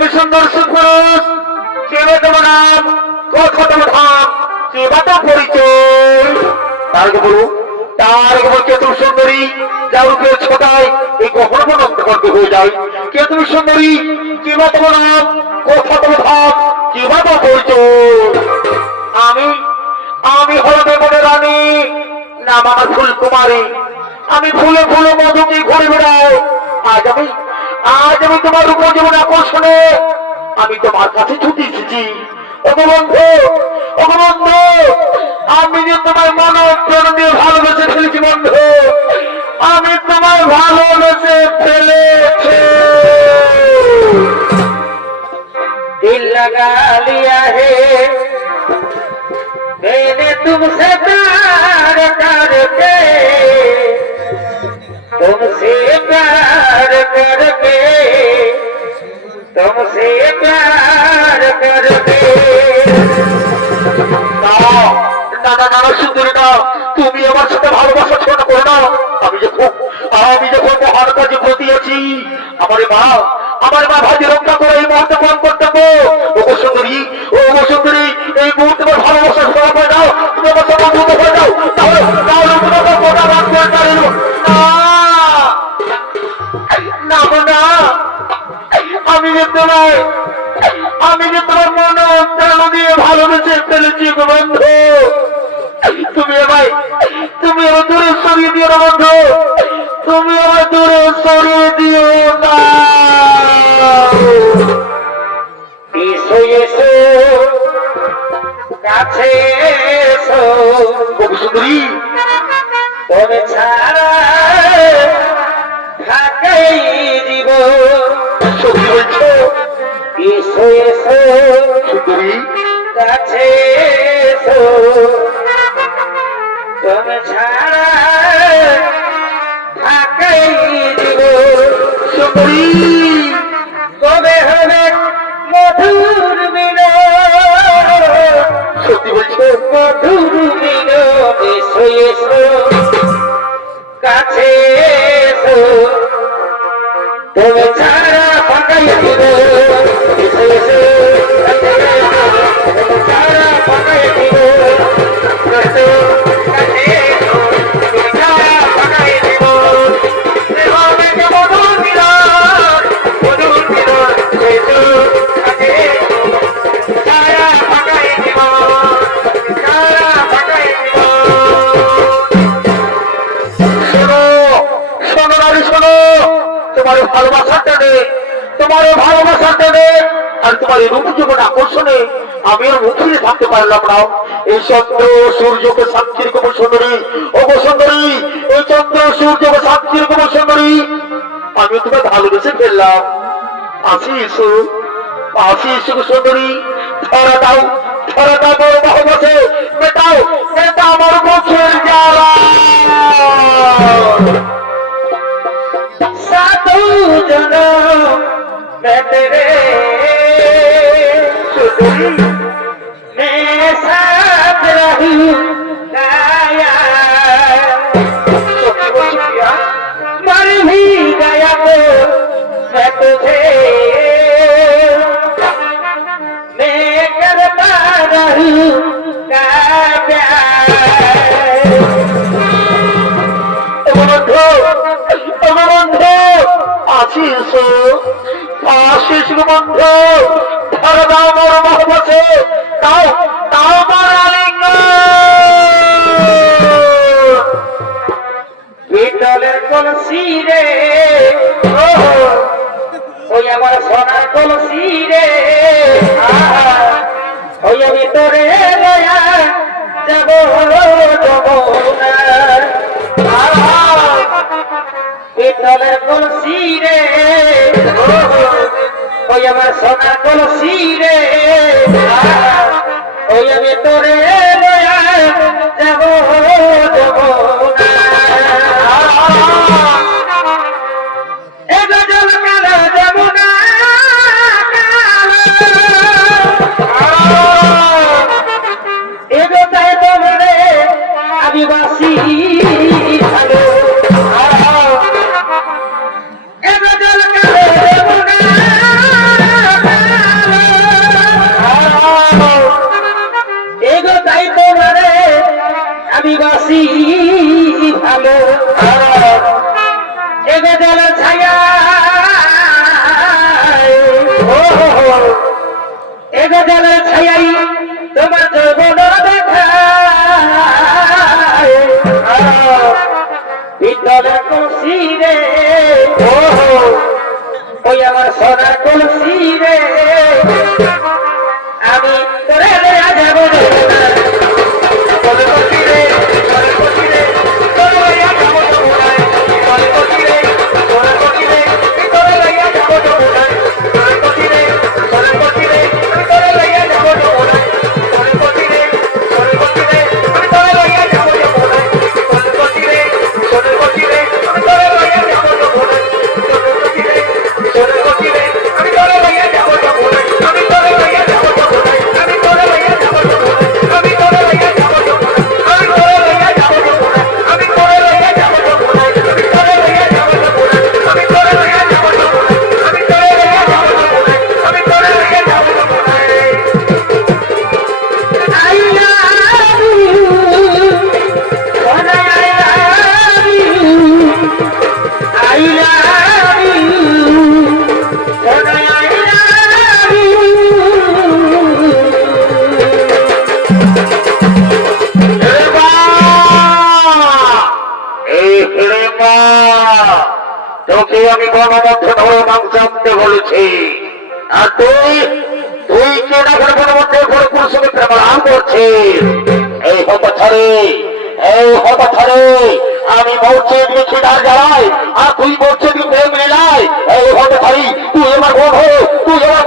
তুমি সুন্দর সুপুরুষ, কেবে তোমার নাম, কথা তোমার ধাম, কেবা তো পরিচয়। তার বলু, তার কে তুমি সুন্দরী, যার উপরে ছোটায় এই কখনো কোনো অন্তর্গত হয়ে যায়। কে তুমি সুন্দরী, কেবা তোমার নাম, কথা তোমার ধাম, কেবা তো পরিচয়। আমি আমি হলো দেবনের রানী, নাম আমার ফুল কুমারী। আমি ফুলে ফুলে মধুকে ঘুরে বেড়াই। আজ আমি তোমার উপজীবন আকর্ষণে আমি তোমার কাছে ছুটি এসেছি। অগবন্ধু, অগবন্ধু, আমি যে তোমার মন প্রাণ দিয়ে ভালোবেসে ফেলেছি বন্ধু, আমি তোমার ভালোবেসে ফেলেছি। दिल लगा लिया है मैंने तुमसे प्यार करके, तुमसे प्यार करके, तुमसे प्यार करके। না না না সুন্দরী না, তুমি আমার সাথে ভালোবাসা ছোট করো না। আমি যখন মহান কাজে প্রতি আছি, আমার মা ভাই রক্ষা করে এই মুহূর্তে পান করতে হবে। ও সুন্দরী, ও সুন্দরী, এই মুহূর্তে আমার ভালোবাসা ছোট করে দাও। তুমি আমার সাথে বন্ধু হয়ে যাও, তাহলে তোমাকে গোটা রাখতে পারো না। না, আমি যে তোমার মনে প্রাণ দিয়ে ভালোবেসে ফেলেছি গো বন্ধু। তুমি আমার দূরে সরিয়ে দিও না বন্ধু, তুমি আমার দূরে সরিয়ে দিও না। এসো এসো কাছে এসো সুন্দরী, তুমি ছাড়া থাকাই দিব। সত্যি বলছো? এসো এসো সুন্দরী, কাছে এসো তুমি ছাড়া থাকাই দিব। সুন্দরী, কবে হবে মধুর মিলন, সত্যি বলছো? মধুর মিলন। এসো এসো কাছে এসো তুমি ছাড়া ফাঁকাই দিব। এসো এসো কাছে এসো তুমি ছাড়া ফাঁকাই দিব। এসো কাছে এসো তুমি ছাড়া ফাঁকাই দিব। হবে মধুর মিলন, মধুর মিলন। এসো কাছে এসো ছাড়া ফাঁকাই দিব, ছাড়া ফাঁকাই দিব। শোনো, শোনো নারী শোনো, তোমার ভালোবাসার টানে আর তোমার এই রূপ জীবন আকর্ষণে আমি আর মুখ ফিরে থাকতে পারলাম না। এই চন্দ্র সূর্যকে সাক্ষীর কোমল সুন্দরী, ও গো সুন্দরী, এই চন্দ্র সূর্যকে সাক্ষীর কোমল সুন্দরী, আমি তোমায় ভালোবেসে ফেললাম। আসি এসো গো সুন্দরী, ধরা দাও বড় ভালোবাসে, মেটাও আমার মুখের জ্বালা। साधु जनम मैं तेरे सुधरी मैं साथ रहूं गाया। मर भी गया तो मैं तुझे मैं करता रहूं गाया। আসি এসো বন্ধু, ধরে দাও বড় ভালোবাসে, তাও বড় আলিঙ্গন। পিতলের কলসি রে, ওই আমার সোনার কলসি রে, ওই আমি তোরে লয়া যাব যমুনার। পিতলের কলসি রে, ওই আমার সোনার কলসি রে, ওই আমি তোরে লয়া যাব যমুনার। এগো জল কালো যমুনা এগো তাই তোমরে আদিবাসী ভালো। এগো জল কালো যমুনা জলের ছায়াই তোমার যৌবন দেখায় পিতলের কলসি রে ওই আমার সোনার কলসি রে আমি তোরে দেয়া যাবো তোকে আমি গণমধ্যে ধরে মাংস আনতে বলেছি আর তুই তুই কেন করে গণমধ্যে ঘরে কোন সঙ্গে প্রেমারাম করছিস এই হত ছাড়ে আমি মরছে লিখে না জ্বালাই আর তুই মরছে প্রেম মিলাই এই হত ছাড়ি তুই আমার বোন হো তুই আমার